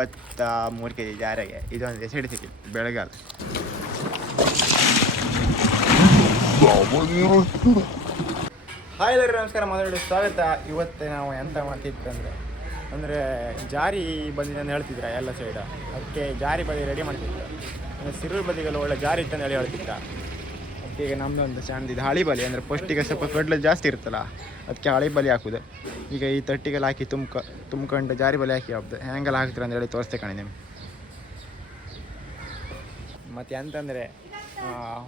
ಇಪ್ಪತ್ತ ಮೂರು K G ಜಾರಿಗೆ ಇದೊಂದು ಎಸಿಡಿ ಸಿಕ್ಕಿತ್ತು ಬೆಳಗಾಲ ಹಾಯ್ ಎಲ್ಲರಿಗೂ ನಮಸ್ಕಾರ ಮಾತಾಡಿ ಸ್ವಾಗತ. ಇವತ್ತು ನಾವು ಎಂತ ಮಾಡ್ತಿತ್ತು ಅಂದರೆ ಜಾರಿ ಬಂದಿದೆ ಅಂತ ಹೇಳ್ತಿದ್ರ ಎಲ್ಲ ಸೈಡ್ ಅದಕ್ಕೆ ಜಾರಿ ಬದಿ ರೆಡಿ ಮಾಡ್ತಿದ್ರು ಅಂದರೆ ಸಿರು ಬದಿಗೆಲ್ಲ ಒಳ್ಳೆ ಜಾರಿ ಇತ್ತಂತ ಹೇಳಿ ಹೇಳ್ತಿದ್ದ ಅದಕ್ಕೆ ಈಗ ನಮ್ಮದೊಂದು ಇದೆ ಹಳಿ ಬಲಿ ಅಂದರೆ ಫಸ್ಟಿಗೆ ಸ್ವಲ್ಪ ಕಡ್ಲೆ ಜಾಸ್ತಿ ಇರುತ್ತಲ್ಲ, ಅದಕ್ಕೆ ಹಳಿ ಬಲಿ ಹಾಕುದು. ಈಗ ಈ ತಟ್ಟಿಗೆಲ್ಲ ಹಾಕಿ ತುಂಬ್ಕ ತುಂಬ್ಕೊಂಡು ಜಾರಿ ಬಲಿ ಹಾಕಿ ಹಬ್ಬದು ಹೆಂಗೆಲ್ಲ ಹಾಕ್ತೀರ ಅಂತ ಹೇಳಿ ತೋರಿಸ್ತೇ ಕಣಿ ನಿಮ್ಗೆ. ಮತ್ತು ಎಂತಂದರೆ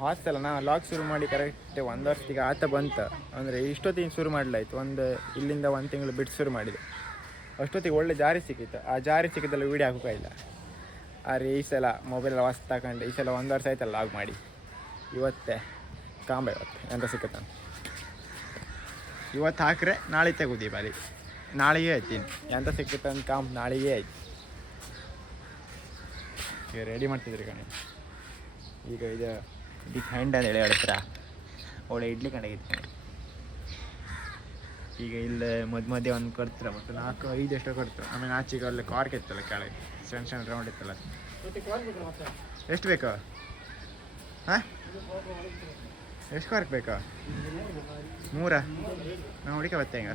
ಹಾಸ್ಟೆಲ್ ನಾ ಲಾಕ್ ಶುರು ಮಾಡಿ ಕರೆಕ್ಟ್ ಒಂದು ವರ್ಷದಿಗೆ ಆತ ಬಂತು. ಅಂದರೆ ಇಷ್ಟೊತ್ತಿಗೆ ಶುರು ಮಾಡಲಾಯಿತು. ಒಂದು ಇಲ್ಲಿಂದ ಒಂದು ತಿಂಗಳು ಬಿಟ್ಟು ಶುರು ಮಾಡಿದೆ. ಅಷ್ಟೊತ್ತಿಗೆ ಒಳ್ಳೆ ಜಾರಿ ಸಿಕ್ಕಿತ್ತು. ಆ ಜಾರಿ ಸಿಕ್ಕಿದ್ದಲ್ಲ ವೀಡಿಯೋ ಇಲ್ಲ. ಆದರೆ ಈ ಸಲ ಮೊಬೈಲ್ ವಾಸ್ ತಗೊಂಡು ಈ ಸಲ ಒಂದು ವರ್ಷ ಆಯ್ತಲ್ಲ ಲಾಗ್ ಮಾಡಿ. ಇವತ್ತೇ. ಕಾಂಬ ಇವತ್ತು. ಎಂತ ಸಿಕ್ಕತ್ತ? ಇವತ್ತು ಹಾಕ್ರೆ ನಾಳೆ ತೆಗುದಿ ಬಾರಿ. ನಾಳೆಗೆ ಆಯ್ತು ಎಂತ ಸಿಕ್ಕತ್ತ ಅಂತ ಕಾಂಬ್ ನಾಳೆಗೆ ಆಯ್ತು ಈಗ ರೆಡಿ ಮಾಡ್ತಿದ್ರಿ ಕಣೆ. ಈಗ ಇದು ಇದಕ್ಕೆ ಹ್ಯಾಂಡ್ ಅಂತ ಹೇಳಿ ಹೇಳ್ತಾರ ಒಳ್ಳೆ ಇಡ್ಲಿ ಕಣಗಿತ್ತು ಕಣೆ. ಈಗ ಇಲ್ಲಿ ಮದ್ ಮಧ್ಯೆ ಒಂದು ಕೊಡ್ತೀರ ಮತ್ತು ನಾಲ್ಕು ಐದು ಎಷ್ಟೋ ಕೊಡ್ತು ಆಮೇಲೆ ಆಚೆಗೆ ಅಲ್ಲಿ ಕಾರ್ಕ್ ಇತ್ತಲ್ಲ ಕೆಳಗೆ. ಸಣ್ಣ ಸಣ್ಣ ರೌಂಡ್ ಇತ್ತಲ್ಲ ಎಷ್ಟು ಬೇಕು? ಹಾಂ? ಎಷ್ಟು ಕಾರ್ಕ್ ಬೇಕಾ ಮೂರ ನಾವು ಹುಡುಕ ಬತ್ತೆ ಹೆಂಗ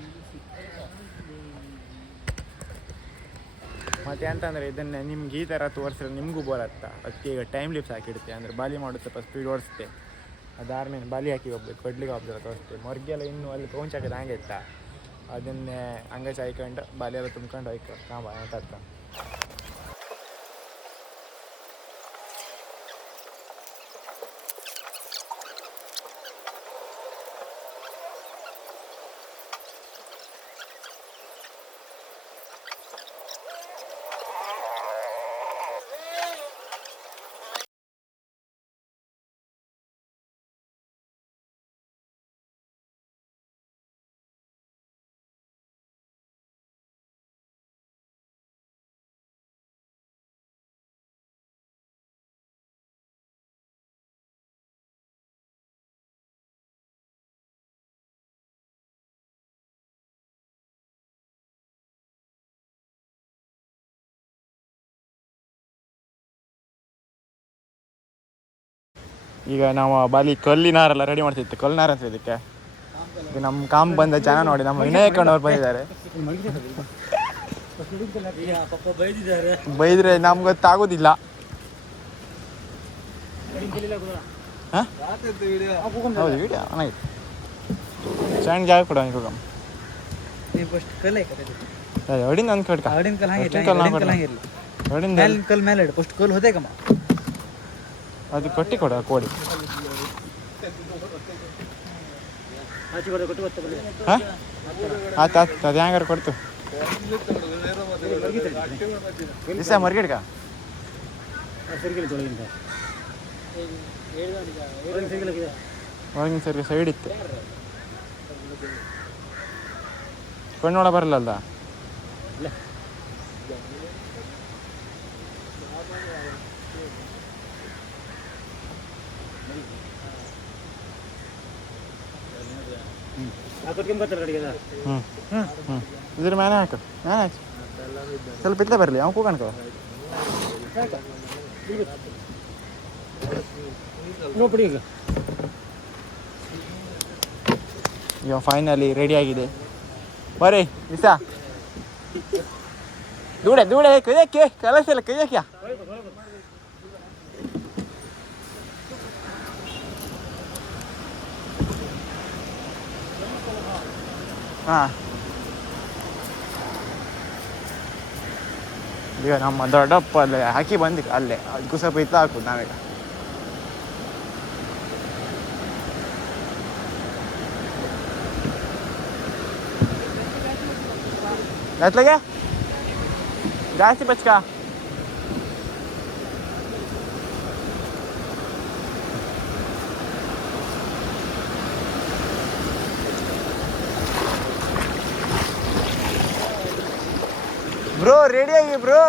ಮತ್ತೆ ಅಂತಂದರೆ ಇದನ್ನು ನಿಮ್ಗೆ ಈ ಥರ ತೋರಿಸಿದ್ರೆ ನಿಮಗೂ ಬರತ್ತ ಅದಕ್ಕೆ ಈಗ ಟೈಮ್ ಲಿಪ್ಸ್ ಹಾಕಿಡುತ್ತೆ ಅಂದರೆ ಬಾಲಿ ಮಾಡೋದು ಸ್ವಲ್ಪ ಸ್ಪೀಡ್ ಓಡಿಸುತ್ತೆ. ಅದಾದ್ಮೇಲೆ ಬಾಲಿ ಹಾಕಿ ಹೋಗ್ಬೇಕು. ಕೊಡ್ಲಿಕ್ಕೆ ಹೋಗ್ಬೇಕು ತೋರಿಸ್ತೆ ಮೊರ್ಗೆಲ್ಲ ಇನ್ನೂ ಅಲ್ಲಿ ಪೌಂಚ್ ಹಾಕಿದ ಹಂಗೆ ಇತ್ತ? ಅದನ್ನೇ ಹಂಗೆ ಚಾಯ್ಕೊಂಡು ಬಾಲಿ ಎಲ್ಲ ತುಂಬ್ಕೊಂಡು ಹೋಯ್ತು ಕಾಂಬ ಅಂತ ಈಗ ನಾವು ಬಾಲಿ ಕಲ್ಲಿನಾರೆಲ್ಲ ರೆಡಿ ಮಾಡ್ತಿತ್ತು. ಕಲ್ಲಿನಾರ ಅಂತ ಇದಕ್ಕೆ ಈಗ ನಮ್ಮ ಕಾಮ್ ಬಂದ ಜನ ನೋಡಿ ನಮ್ಮ ಬಂದಿದ್ದಾರೆ. ಪಾಪ ಬೈದಿದ್ದಾರೆ. ಬೈದ್ರೆ ನಮ್ಗೆ ಗೊತ್ತಾಗೋದಿಲ್ಲ? ಹೌದು ವಿಡಿಯೋ ಚೆನ್ನಾಗಿತ್ತು ಸಣ್ಣ ಜಾಗ ಕೊಡ ಇವಾಗ ಕಲ್ ಒಂದು ಕಡ್ಕ ಹಂಗೆ ಕಲ್ ಮೇಲೆ ಫಸ್ಟ್ ಕಲ್ ಹೋದೇಕಮ್ಮ ಅದು ಕಟ್ಟಿ ಕೊಡ ಕೋಳಿ. ಹಾಂ? ಆಯ್ತು ಆಯ್ತು, ಅದು ಹೆಂಗಾರು ಕೊಡ್ತು. ದಿವಸ ಮರ್ಗಿಡ್ಕ ಹೊರಗಿನ ತೊಳಗಿಂದ ಸರಿಗಿಲ್ಲ ಒಳಗಿನ ಸರಿ ಸೈಡ್ ಇತ್ತು. ಕಣ್ಣೊಳ ಬರಲ್ಲ ಅಲ್ಲ ಇಲ್ಲ. ಹಾಕೊಟ್ಕೊಂಬತ್ತಾರೆ ಅಡಿಗೆ ಹ್ಞೂ ಹ್ಞೂ ಹ್ಞೂ ಇದ್ರ ಮ್ಯಾನೇ ಹಾಕು ಮೇಲೆ ಹಾಕಿ. ಸ್ವಲ್ಪ ಇತ್ತಲೇ ಬರಲಿ ಅವ್ನು ಕೂಗಣ್ಕೋ ನೋಡಿ ಈಗ. ಈಗ ಫೈನಲಿ ರೆಡಿ ಆಗಿದೆ. ಬರ್ರಿ ಇಸ ದೂಡೆ ದೂಡೆ ಕೈಯಕ್ಕೆ ಕಲಸಿಲ್ಲ ಕೈಯಕ್ಕೆ ಹಾಂ ಈಗ ನಮ್ಮ ದೊಡ್ಡಪ್ಪ ಅಲ್ಲೇ ಹಾಕಿ ಬಂದಿ ಅಲ್ಲೇ ಅದಕ್ಕೂ ಸ್ವಲ್ಪ ಇತ್ತ ಹಾಕೋದು ನಾವೀಗ ಎತ್ಲಾಗೆ ಜಾಸ್ತಿ ಬಚ್ಕಾ ಬ್ರೋ ರೆಡಿ ಆಗಿ ಬ್ರೋ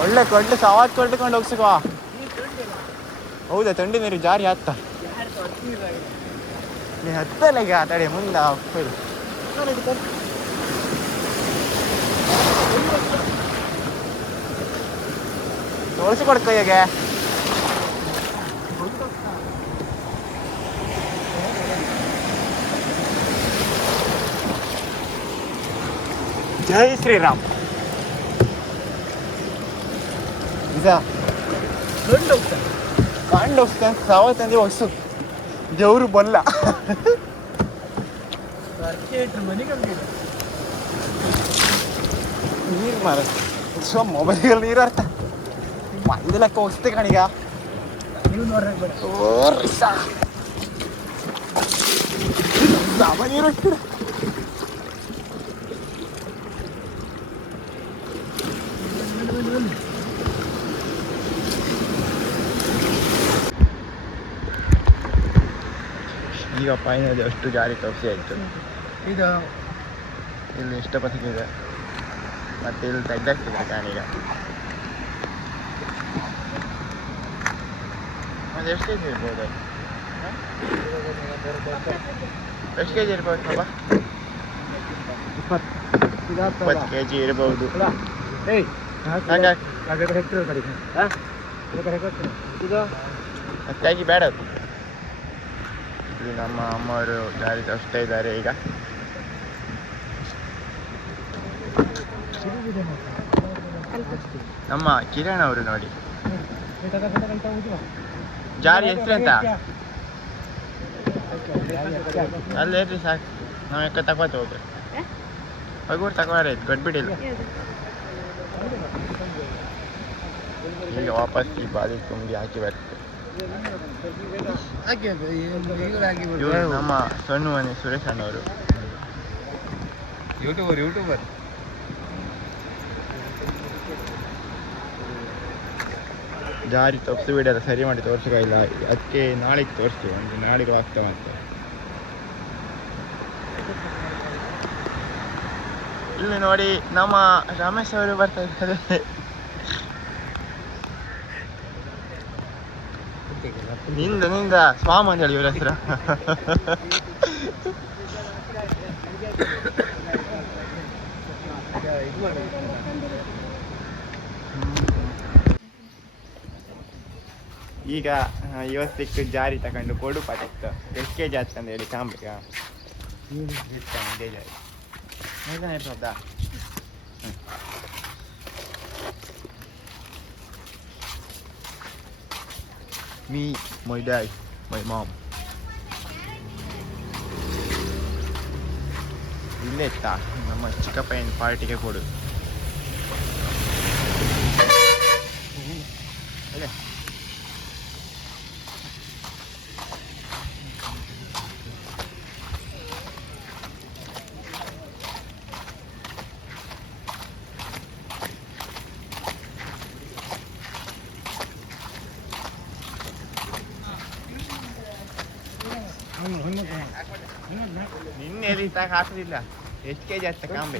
ಒಳ್ಳೆ ಕೊಡ್ಲಿ ಸವಾತ್ ಕೊಟ್ಕೊಂಡು ಹೋಗ್ಸಿಕೋ ಹೌದಾ, ತಂಡಿ ನೀರು ಜಾರಿ ಹತ್ತ ನೀ ಹತ್ತಲ್ಲ ಈಗ ತಡೆ ಮುಂದ ಹೋಯ್ತು ತೋರಿಸಿ ಕೊಡ್ಕೊ ಈಗ ಜೈ ಶ್ರೀರಾಮ್ ಇದ ಕಾಂಡ್ ಹೋಗ್ತಾನೆ ಸಾವತ್ತಂದ್ರೆ ಹೊಸು ದೇವ್ರು ಬಲ್ಲ ನೀರು ಮಾರ ಸೊ ಮೊಬೈಲ್ಗಳು ನೀರು ಅರ್ಥ ಮಂದಿ ಲೆಕ್ಕ ಹೊಸ್ತೆ ಕಣೀಗ ಓ ರಿಸ ಸಾಮ ನೀರು ಈಗ ಫೈನಲ್ ಅಷ್ಟು ಜಾರಿ ತಪ್ಸಿ ಆಯಿತು. ಇದು ಇಲ್ಲಿ ಇಷ್ಟಪಟ್ಟಿದೆ ಮತ್ತು ಇಲ್ಲಿ ತೆಗ್ದಾಕ್ತಿದೆ ಕಾಣೀಗ ಅದು ಎಷ್ಟು ಕೆ ಜಿ ಇರ್ಬೋದು ಎಷ್ಟು ಕೆ ಜಿ ಇರ್ಬೋದು. ಬಾಬಾ ಇಪ್ಪತ್ತು ಕೆ ಜಿ ಇರ್ಬೋದು ಹಾಗಾಗಿ ಹಾಂ? ಇದು ಅದಕ್ಕಾಗಿ ಬೇಡ ಅದು. ಇಲ್ಲಿ ನಮ್ಮ ಅಮ್ಮವರು ಜಾರಿ ತೋರಿಸ್ತಾ ಇದ್ದಾರೆ ಈಗ. ನಮ್ಮ ಕಿರಣ್ ಅವರು ನೋಡಿ. ಜಾರಿ ಹೆಸ್ರೆಂತ ಅಲ್ಲಿ ಇರ್ರಿ ಸಾಕು. ನಾವು ಯಾಕೆ ತಗೋತ ಹೋಗ್ರಿ ಹೋಗ್ಬಿಟ್ಟು ತಗೋರ ಆಯ್ತು ಕೊಟ್ಬಿಟ್ಟಿಲ್ಲ ಈಗ ವಾಪಸ್ ಈ ಬಾಲಿ ತುಂಬಿ ಹಾಕಿ ಬರ್ತದೆ ಇವರು ನಮ್ಮ ಸಣ್ಣ ಮನೆ ಸುರೇಶ್ ಅಣ್ಣವರು. YouTuber YouTuber. ಜಾರಿ ತಪ್ಪಿಸಿ ಬಿಡಲ್ಲ ಸರಿ ಮಾಡಿ ತೋರಿಸೋಕ್ಕಾಗಿಲ್ಲ ಅದಕ್ಕೆ ನಾಳೆಗೆ ತೋರಿಸ್ತೀವಿ. ಒಂದು ನಾಳೆಗೆ ಆಗ್ತಾವಂತೆ ಇಲ್ಲಿ ನೋಡಿ ನಮ್ಮ ರಮೇಶ್ ಅವರು ಬರ್ತಾ ಇದ್ದಾರೆ. ನಿಂದ ನಿಂದ. ಸ್ವಾಮ ಅಂತ ಹೇಳಿ ಇವ್ರ ಹೆಸರು. ಈಗ ಆ, ಇವತ್ತಿಕ್ಕೆ ಜಾರಿ ತಗೊಂಡು ಕೊಡು ಪಟಕ್ತು ಎಷ್ಟು ಕೆ ಜಿ ಅಂತ ಹೇಳಿ ಕಾಂಬ್ರಿಗ ಇದೇ ಜಾರಿ. ಮೂರ್ನೇ ಇರ್ತದ me my dad my mom ಇಲ್ಲೇ ಇತ್ತ ನಮ್ಮ ಚಿಕ್ಕಪ್ಪನ ಪಾರ್ಟಿಗೆ ಕೊಡು ಅಲ್ಲೇ ನಿನ್ನೆ ಎಲ್ಲಿ ತಗ ಹಾಕುದಿಲ್ಲ ಎಷ್ಟು ಕೆ ಜಿ ಆಗ್ತದೆ ಕಾಂಬೆ?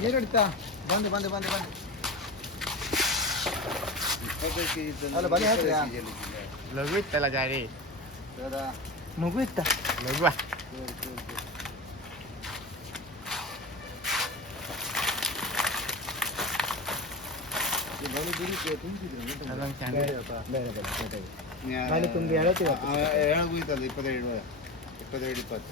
ಬಂದು ಬಂದು ಬಂದು ಬಂದು. ಅಲ್ಲ ಬಲಿ? ಲಘು ಇತ್ತಲ್ಲ ಜಾರಿ ಮಗು ಇತ್ತ ಲಘುವ ತುಂಬಿ ಹೇಳತ್ತೀವ ಇಪ್ಪತ್ತೆರಡು ಇಪ್ಪತ್ತು.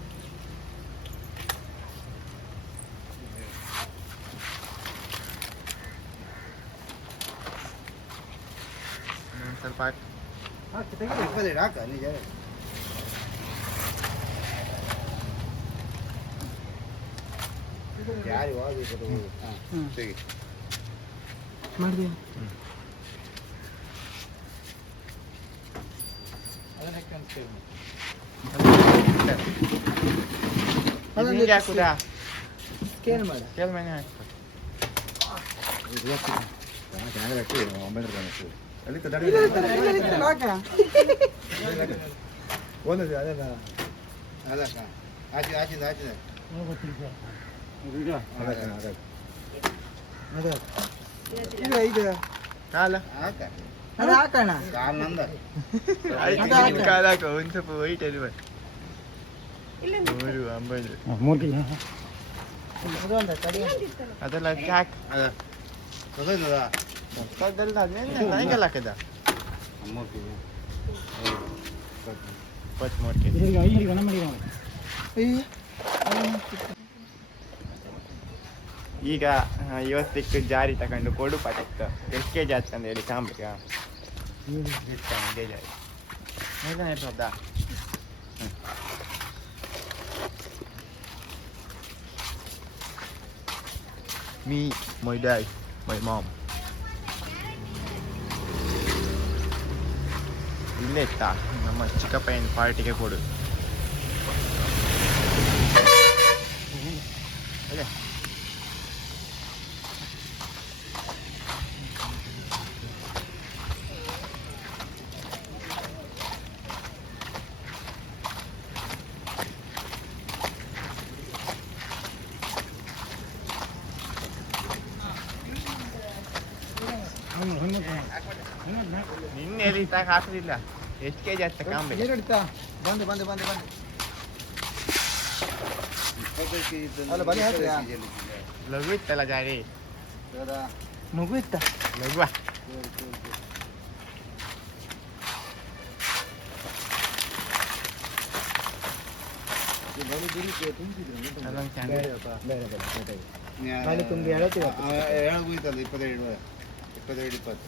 ಇನ್ನೊಂದ್ ಸ್ವಲ್ಪ ಹಾಕು. ಇಪ್ಪತ್ತೆರಡು ಹಾಕ ನಿಜ ಯಾರು ಯಾವಾಗ ಹಾಂ ತೆಗಿ ಮಾಡಿದ್ಯಾ ಅದನ್ನ ಹಾಕಿ ಅನ್ಸ್ತೇವೆ ಅದೊಂದು ಹಿಂಗೆ ಹಾಕುದಾ ಸ್ಕೇಲ್ ಮಾಡ ಕೇಳ ಮನೆ ಹಾಕು ಒಂಬೈನೂರು ಕಾಣಿಸ್ತು ಅಲ್ಲಿ ಒಂದದು ಅದೆಲ್ಲ ಅದಕ್ಕ ಆಚೆ ಆಚಿಂದ ಆಚಿಂದ ಅದೇ. ಇದು ಕಾಲ? ಹಾಕ. ಅದು ಹಾಕೋಣ. ಕಾಲ್ ನಂದ. ಕಾಲ ಹಾಕು. ಒಂದು ಸ್ವಲ್ಪ ವೈಟ್ ಅಲ್ಲಿ ಬರ್ ಮೂರು ಅದೊಂದು ತಡಿ. ಅದೆಲ್ಲ ಅದಕ್ಕೆ ಹಾಕಿ. ಅದ. ತಗೊಂಡದ ಅದೆಲ್ಲ ಅದೇನು ನನಗೆಲ್ಲ ಹಾಕದ ಮೂರು ಕೆಜಿ ಇಪ್ಪತ್ತ್ಮೂರು ಕೆ ಜಿ ಅಯ್ಯ ಈಗ ಆ, ಇವತ್ತಿಕ್ಕೆ ಜಾರಿ ತಗೊಂಡು ಕೊಡು ಪಾತಿತ್ತು ಎಷ್ಟು ಕೆ ಜಿ ಆಯ್ತು ಅಂತ ಹೇಳಿ ಕಾಂಬ್ರಿಗ ಇಷ್ಟ ಕೆ ಜಿ ಆಯ್ತು ಐದನೇ ಇರ್ತದ me my dad my mom ಇಲ್ಲೇ ಇತ್ತಾ? ನಮ್ಮ ಚಿಕ್ಕಪ್ಪನ ಪಾರ್ಟಿಗೆ ಕೊಡು. ಅದೇ ನಿನ್ನೆ ಎಲ್ಲಿ ಇತ್ತಾಗ ಹಾಕಲಿಲ್ಲ ಎಷ್ಟು ಕೆ ಜಿ ಆಗ್ತದೆ ಕಾಂಬೆ ನೀರಿಡ್ತಾ ಬಂದು ಬಂದು ಬಂದು ಬಂದು ಇಪ್ಪತ್ತೈದು ಕೆಜಿ ಇತ್ತು ಅಲ್ಲ, ಬಲಿ ಹಾಕ್ತೀಯಾ? ಲಘು ಇತ್ತಲ್ಲ ಜಾರಿ ಮಗು ಇತ್ತ ಲಘುವ ಅದೊಂದು ಚೆಂದ ಖಾಲಿ ತುಂಬಿ ಹೇಳತ್ತೀವ ಹೇಳಕ್ ಹೋಯ್ತಲ್ಲ ಇಪ್ಪತ್ತೆರಡು ಇಪ್ಪತ್ತೆರಡು ಇಪ್ಪತ್ತು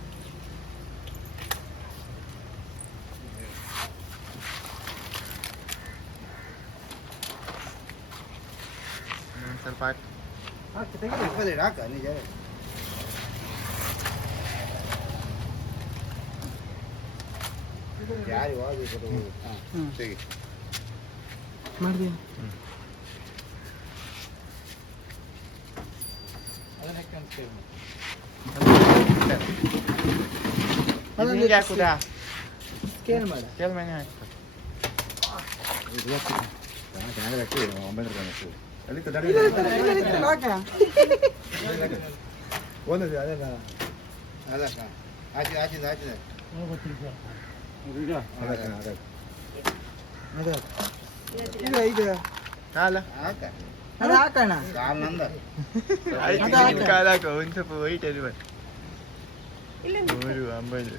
ಯಾರು ಯಾವಾಗ ಹ್ಮ್. ತೆಗಿ ಮಾಡಿದ್ಯಾ ಹ್ಮ್. ಇದು ಹಿಂಗೆ ಹಾಕುದಾ ಸ್ಕೇಲ್ ಮಾಡ ಕೇಳ ಮನೆ ಹಾಕು ಒಂಬೈನೂರು ಕಾಣಿಸ್ತು ಅಲ್ಲಿ ಹಾಕ ಒಂದದು ಅದೆಲ್ಲ ಅದಕ್ಕ ಆಚೆ ಆಚಿಂದ ಆಚಿಂದ ಅದೇ ಇದು ಇದು ಕಾಲ ಹಾಕ ಅದು ಹಾಕೋಣ ಕಾಲ್ ನಂದ ಆಯ್ತು ಅದು ಹಾಕು. ನಿನ್ ಕಾಲ ಹಾಕು ಒಂದು ಸ್ವಲ್ಪ ವೈಟ್ ಅಲ್ಲಿ ಬರ್ ಮೂರು ಒಂಬೈದು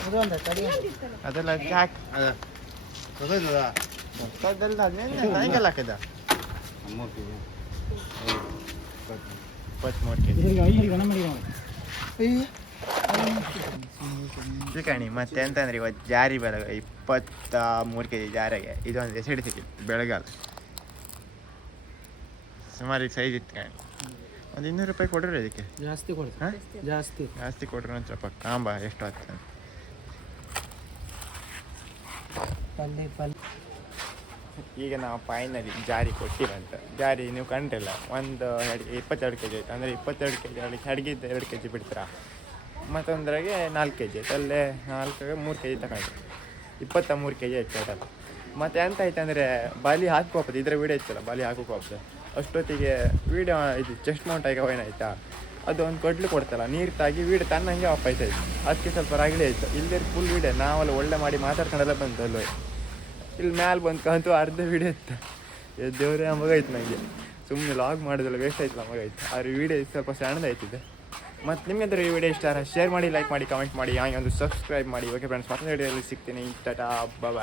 ಅದೊಂದು ತಡಿ ಅದೆಲ್ಲ ಅದಕ್ಕೆ ಹಾಕಿ ಅದ ನನಗೆಲ್ಲ ಹಾಕದ ಮೂರು ಕೆಜಿ ಇಪ್ಪತ್ತ್ಮೂರು ಕೆ ಜಿ ಅಯ್ಯ ಚಿಕಣಿ ಮತ್ತೆ ಅಂತಂದ್ರೆ ಇವತ್ತು ಜಾರಿ ಬೆಳಗ ಇಪ್ಪತ್ತ ಮೂರು ಕೆ ಜಿ ಜಾರಿಗೆ. ಇದೊಂದು ಎಸಿಡಿ ಸಿಕ್ಕಿತ್ತು ಬೆಳಗಾಲ. ಸುಮಾರು ಸೈಜ್ ಇತ್ತು ಕಣಿ. ಒಂದು ಇನ್ನೂರು ರೂಪಾಯಿ ಕೊಡ್ರಿ ಅದಕ್ಕೆ ಜಾಸ್ತಿ ಕೊಡ್ತ ಜಾಸ್ತಿ. ಜಾಸ್ತಿ ಕೊಡ್ರಿ ಒಂದು ಸ್ವಲ್ಪ. ಕಾಂಬ ಎಷ್ಟು ಆಗ್ತದೆ ಪಲ್ಲೆ ಪಲ್ಲೆ. ಈಗ ನಾವು ಫೈನಲಿ ಜಾರಿ ಕೊಟ್ಟಿರಂತ ಜಾರಿ ನೀವು ಕಂಡ್ರಿಲ್ಲ ಒಂದು ಅಡಿಗೆ ಇಪ್ಪತ್ತೆರಡು ಕೆ ಜಿ ಆಯ್ತು. ಅಂದರೆ ಇಪ್ಪತ್ತೆರಡು ಕೆ ಜಿ ಅಲ್ಲಿ ಇದ್ದ ಎರಡು ಕೆ ಜಿ ಬಿಡ್ತೀರಾ? ಮತ್ತೊಂದ್ರಾಗೆ ನಾಲ್ಕು ಕೆ ಜಿ ಆಯ್ತು. ಅಲ್ಲೇ ನಾಲ್ಕಾಗ ಮೂರು ಕೆ ಜಿ ತಗೊಂಡ್ರಿ ಇಪ್ಪತ್ತ ಮೂರು ಕೆ ಜಿ ಆಯ್ತು ಟೋಟಲ್ ಮತ್ತು ಎಂತ ಆಯ್ತು ಅಂದರೆ ಬಾಲಿ ಹಾಕೋಪದು ಇದ್ರ ವೀಡಿಯೋ ಇತ್ತಲ್ಲ, ಬಾಲಿ ಹಾಕೋಕೋಪದು ಅಷ್ಟೊತ್ತಿಗೆ ವೀಡಿಯೋ ಇದು ಚೆಸ್ಟ್ ಮೌಂಟ್ ಆಗಿ ಏನಾಯ್ತಾ ಅದು ಒಂದು ಕೊಡ್ಲು ಕೊಡ್ತಲ್ಲ, ನೀರು ತಾಗಿ ವೀಡಿಯೋ ತನ್ನಂಗೆ ಆಫ್ ಆಯ್ತು ಅದಕ್ಕೆ ಸ್ವಲ್ಪ ರಾಗಲಿ ಆಯಿತು. ಇಲ್ಲಿ ಫುಲ್ ವೀಡಿಯೋ ನಾವೆಲ್ಲ ಒಳ್ಳೆ ಮಾಡಿ ಮಾತಾಡ್ಕೊಂಡೆಲ್ಲ ಬಂತು ಅಲ್ವೇ? ಇಲ್ಲಿ ಮ್ಯಾಲೆ ಬಂದು ಕಂತು ಅರ್ಧ ವೀಡಿಯೋ ಇತ್ತು. ದೇವ್ರೆ ಮಗ ಇತ್ತು ನನಗೆ ಸುಮ್ಮನೆ ಲಾಗ್ ಮಾಡೋದೆಲ್ಲ ವೇಸ್ಟ್ ಆಯ್ತು ಮಗ ಇತ್ತು ಅವ್ರ ವೀಡಿಯೋ ಸ್ವಲ್ಪ ಸಣ್ಣದಾಯ್ತಿದೆ ಮತ್ತು ನಿಮಗೆ ಈ ವಿಡಿಯೋ ಇಷ್ಟ ಶೇರ್ ಮಾಡಿ ಲೈಕ್ ಮಾಡಿ ಕಮೆಂಟ್ ಮಾಡಿ, ಹಾಗೆ ಒಂದು ಸಬ್ಸ್ಕ್ರೈಬ್ ಮಾಡಿ. ಓಕೆ ಫ್ರೆಂಡ್ಸ್ ಮತ್ತೆ ವಿಡಿಯೋದಲ್ಲಿ ಸಿಗ್ತೀನಿ. ಟಾಟಾ ಬಾಯ್